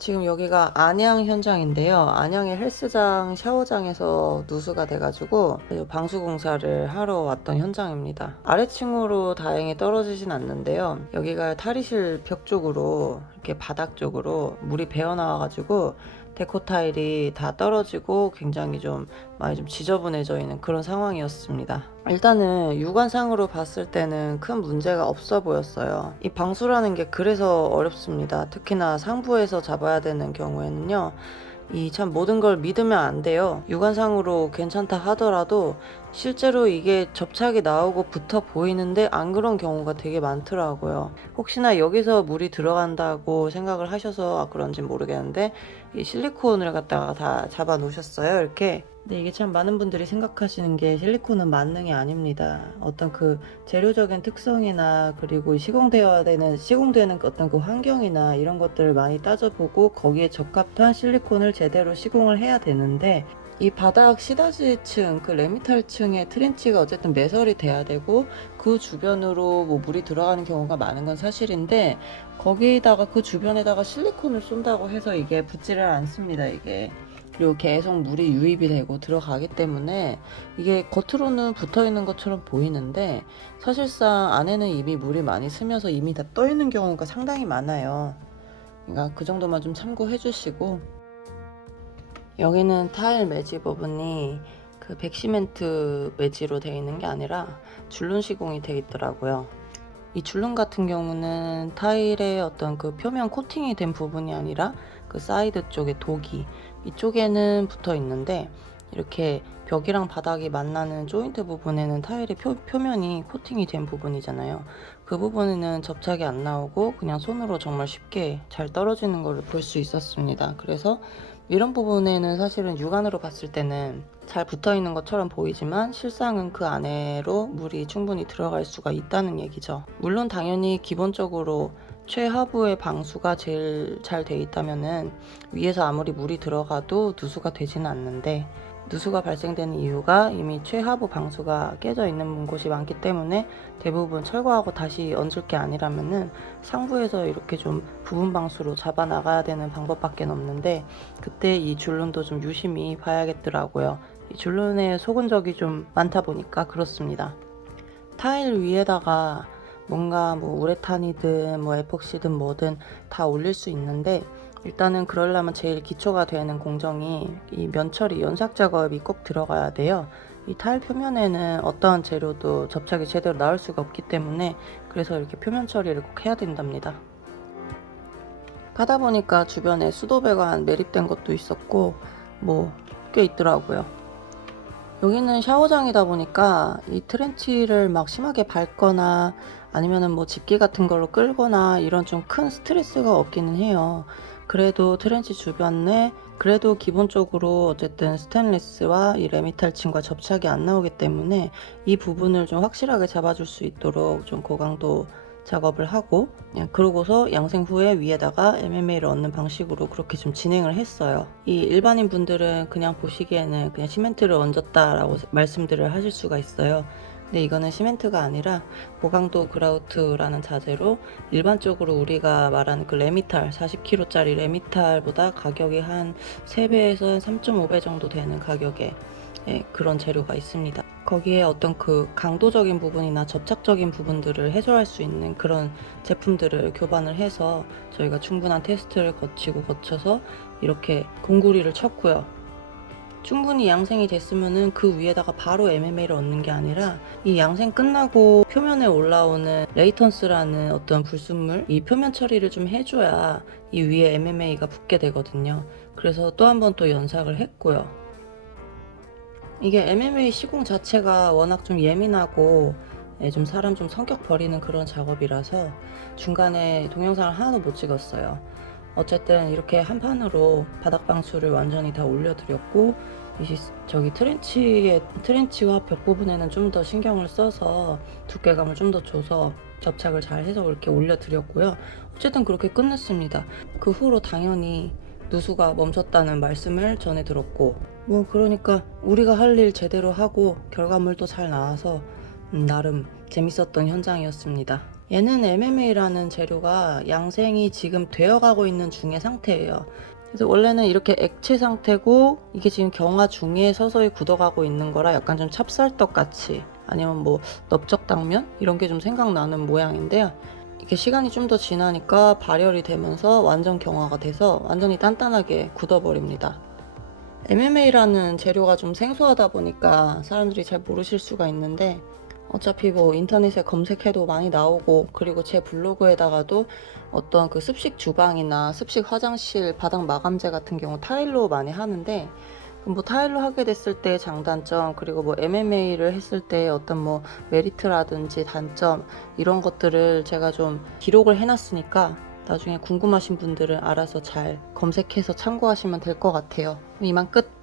지금 여기가 안양 현장인데요. 안양의 헬스장 샤워장에서 누수가 돼가지고 방수 공사를 하러 왔던 현장입니다. 아래층으로 다행히 떨어지진 않는데요. 여기가 탈의실 벽 쪽으로 이렇게 바닥 쪽으로 물이 배어 나와가지고 데코 타일이 다 떨어지고 굉장히 좀 많이 좀 지저분해져 있는 그런 상황이었습니다. 일단은 육안상으로 봤을 때는 큰 문제가 없어 보였어요. 이 방수라는 게 그래서 어렵습니다. 특히나 상부에서 잡아야 되는 경우에는요. 이 참 모든 걸 믿으면 안 돼요. 육안상으로 괜찮다 하더라도 실제로 이게 접착이 나오고 붙어 보이는데 안 그런 경우가 되게 많더라고요. 혹시나 여기서 물이 들어간다고 생각을 하셔서 그런지 모르겠는데 이 실리콘을 갖다가 다 잡아 놓으셨어요. 이렇게. 근데 이게 참 많은 분들이 생각하시는 게 실리콘은 만능이 아닙니다. 어떤 그 재료적인 특성이나 그리고 시공되는 어떤 그 환경이나 이런 것들을 많이 따져보고 거기에 적합한 실리콘을 제대로 시공을 해야 되는데 이 바닥 시다지층, 그 레미탈층의 트렌치가 어쨌든 매설이 돼야 되고 그 주변으로 뭐 물이 들어가는 경우가 많은 건 사실인데 거기다가 그 주변에다가 실리콘을 쏜다고 해서 이게 붙지를 않습니다. 이게. 그리고 계속 물이 유입이 되고 들어가기 때문에 이게 겉으로는 붙어 있는 것처럼 보이는데 사실상 안에는 이미 물이 많이 스며서 이미 다 떠 있는 경우가 상당히 많아요. 그러니까 그 정도만 좀 참고해 주시고, 여기는 타일 매지 부분이 그 백시멘트 매지로 되어 있는 게 아니라 줄눈 시공이 되어 있더라고요. 이 줄눈 같은 경우는 타일의 어떤 그 표면 코팅이 된 부분이 아니라 그 사이드 쪽에 독이 이쪽에는 붙어 있는데 이렇게 벽이랑 바닥이 만나는 조인트 부분에는 타일의 표면이 코팅이 된 부분이잖아요. 그 부분에는 접착이 안 나오고 그냥 손으로 정말 쉽게 잘 떨어지는 걸 볼 수 있었습니다. 그래서 이런 부분에는 사실은 육안으로 봤을 때는 잘 붙어 있는 것처럼 보이지만 실상은 그 안으로 물이 충분히 들어갈 수가 있다는 얘기죠. 물론 당연히 기본적으로 최하부의 방수가 제일 잘 돼 있다면은 위에서 아무리 물이 들어가도 누수가 되지는 않는데, 누수가 발생되는 이유가 이미 최하부 방수가 깨져 있는 곳이 많기 때문에 대부분 철거하고 다시 얹을 게 아니라면은 상부에서 이렇게 좀 부분 방수로 잡아 나가야 되는 방법밖에 없는데, 그때 이 줄눈도 좀 유심히 봐야겠더라고요. 이 줄눈에 속은 적이 좀 많다 보니까 그렇습니다. 타일 위에다가 뭔가 뭐 우레탄이든 뭐 에폭시든 뭐든 다 올릴 수 있는데, 일단은 그러려면 제일 기초가 되는 공정이 이 면처리, 연삭 작업이 꼭 들어가야 돼요. 이 타일 표면에는 어떠한 재료도 접착이 제대로 나올 수가 없기 때문에 그래서 이렇게 표면 처리를 꼭 해야 된답니다. 가다 보니까 주변에 수도배관 매립된 것도 있었고 뭐 꽤 있더라고요. 여기는 샤워장이다 보니까 이 트렌치를 막 심하게 밟거나 아니면은 뭐 집게 같은 걸로 끌거나 이런 좀 큰 스트레스가 없기는 해요. 그래도 트렌치 주변에 그래도 기본적으로 어쨌든 스테인리스와 이 레미탈층과 접착이 안 나오기 때문에 이 부분을 좀 확실하게 잡아줄 수 있도록 좀 고강도 작업을 하고, 그냥 그러고서 양생 후에 위에다가 MMA를 얹는 방식으로 그렇게 좀 진행을 했어요. 이 일반인 분들은 그냥 보시기에는 그냥 시멘트를 얹었다라고 말씀들을 하실 수가 있어요. 근데 이거는 시멘트가 아니라 고강도 그라우트라는 자재로 일반적으로 우리가 말하는 그 레미탈 40kg짜리 레미탈보다 가격이 한 3배에서 3.5배 정도 되는 가격에 그런 재료가 있습니다. 거기에 어떤 그 강도적인 부분이나 접착적인 부분들을 해소할 수 있는 그런 제품들을 교반을 해서 저희가 충분한 테스트를 거쳐서 이렇게 공구리를 쳤고요. 충분히 양생이 됐으면은 그 위에다가 바로 MMA를 얹는 게 아니라 이 양생 끝나고 표면에 올라오는 레이턴스라는 어떤 불순물, 이 표면 처리를 좀 해줘야 이 위에 MMA가 붙게 되거든요. 그래서 또 한 번 또 연삭을 했고요. 이게 MMA 시공 자체가 워낙 좀 예민하고 좀 사람 좀 성격 버리는 그런 작업이라서 중간에 동영상을 하나도 못 찍었어요. 어쨌든 이렇게 한 판으로 바닥 방수를 완전히 다 올려드렸고, 저기 트렌치와 벽 부분에는 좀 더 신경을 써서 두께감을 좀 더 줘서 접착을 잘 해서 이렇게 올려드렸고요. 어쨌든 그렇게 끝냈습니다. 그 후로 당연히 누수가 멈췄다는 말씀을 전해 들었고, 뭐 그러니까 우리가 할 일 제대로 하고 결과물도 잘 나와서 나름 재밌었던 현장이었습니다. 얘는 MMA라는 재료가 양생이 지금 되어가고 있는 중의 상태예요. 그래서 원래는 이렇게 액체 상태고 이게 지금 경화 중에 서서히 굳어가고 있는 거라 약간 좀 찹쌀떡 같이 아니면 뭐 넓적당면 이런 게 좀 생각나는 모양인데요. 이게 시간이 좀 더 지나니까 발열이 되면서 완전 경화가 돼서 완전히 단단하게 굳어버립니다. MMA라는 재료가 좀 생소하다 보니까 사람들이 잘 모르실 수가 있는데 어차피 뭐 인터넷에 검색해도 많이 나오고 그리고 제 블로그에다가도 어떤 그 습식 주방이나 습식 화장실 바닥 마감재 같은 경우 타일로 많이 하는데 뭐 타일로 하게 됐을 때 장단점 그리고 뭐 MMA를 했을 때 어떤 뭐 메리트라든지 단점 이런 것들을 제가 좀 기록을 해놨으니까 나중에 궁금하신 분들은 알아서 잘 검색해서 참고하시면 될 것 같아요. 이만 끝!